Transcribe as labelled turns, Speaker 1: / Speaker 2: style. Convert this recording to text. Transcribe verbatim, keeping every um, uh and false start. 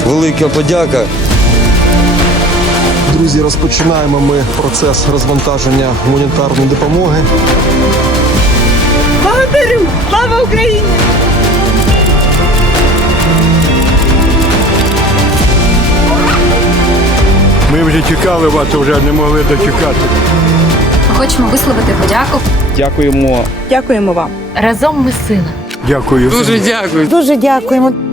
Speaker 1: велика подяка.
Speaker 2: Друзі, розпочинаємо ми процес розвантаження гуманітарної допомоги.
Speaker 3: Благодарю! Слава Україні!
Speaker 4: Ми вже чекали вас, вже не могли дочекати.
Speaker 5: Хочемо висловити подяку.
Speaker 6: Дякуємо.
Speaker 3: Дякуємо вам.
Speaker 5: Разом ми сила.
Speaker 4: Дякую.
Speaker 6: Дуже дякую.
Speaker 3: Дуже дякуємо.